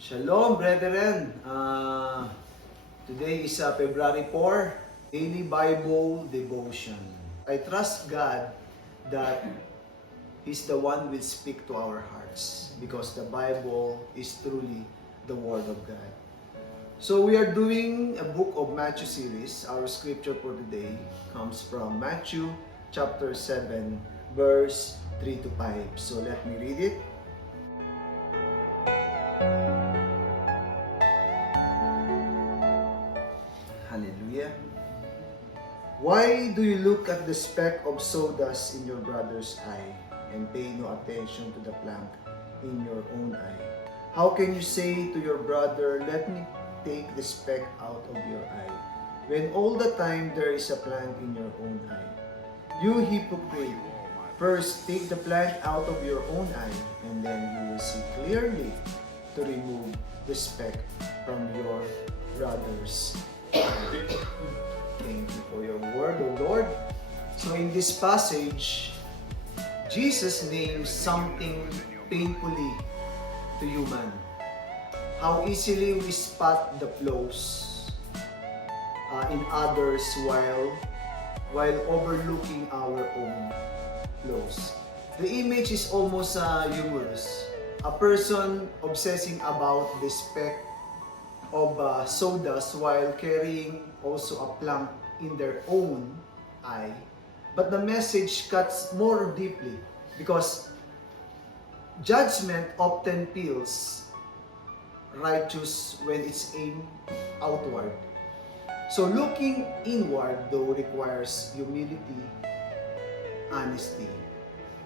Shalom, brethren. Today is February 4, Daily Bible Devotion. I trust God that He's the one who will speak to our hearts because the Bible is truly the Word of God. So we are doing a Book of Matthew series. Our scripture for today comes from Matthew chapter 7, verse 3 to 5. So let me read it. Hallelujah. Why do you look at the speck of sawdust in your brother's eye and pay no attention to the plank in your own eye? How can you say to your brother, "Let me take the speck out of your eye," when all the time there is a plank in your own eye? You hypocrite! First, take the plank out of your own eye, and then you will see clearly to remove the speck from your brother's eye. Thank you for your word, O Lord. So in this passage, Jesus names something painfully to human. How easily we spot the flaws in others while overlooking our own flaws. The image is almost humorous. A person obsessing about the speck of sawdust while carrying also a plank in their own eye. But the message cuts more deeply because judgment often feels righteous when it's aimed outward. So looking inward though requires humility, honesty,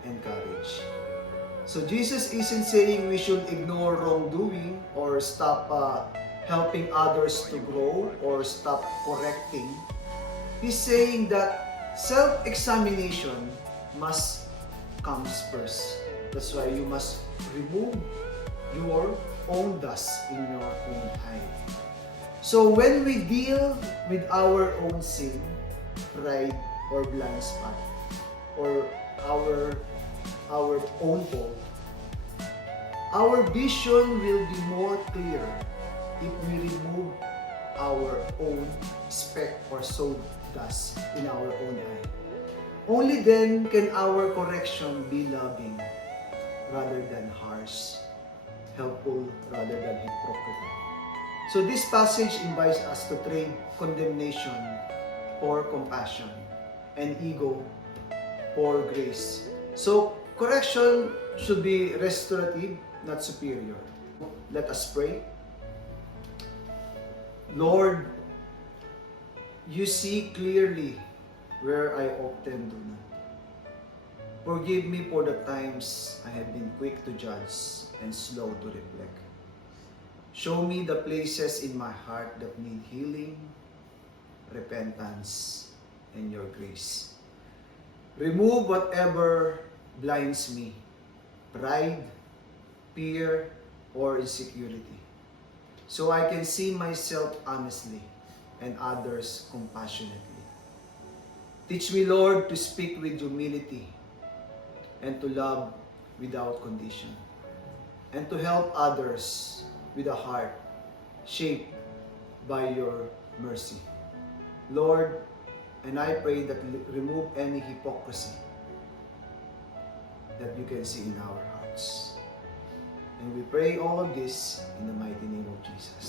and courage. So Jesus isn't saying we should ignore wrongdoing or stop helping others to grow or stop correcting. He's saying that self-examination must come first. That's why you must remove your own dust in your own eye. So when we deal with our own sin, pride, or blind spot, or our own fault, our vision will be more clear if we remove our own speck or sawdust in our own eye. Only then can our correction be loving rather than harsh, helpful rather than hypocritical. So this passage invites us to trade condemnation for compassion and ego for grace. So correction should be restorative, not superior. Let us pray. Lord, you see clearly where I often do not. Forgive me for the times I have been quick to judge and slow to reflect. Show me the places in my heart that need healing, repentance, and your grace. Remove whatever blinds me, pride, fear, or insecurity, so I can see myself honestly and others compassionately. Teach me, Lord, to speak with humility and to love without condition, and to help others with a heart shaped by your mercy. Lord, and I pray that remove any hypocrisy that you can see in our hearts. And we pray all of this in the mighty name of Jesus.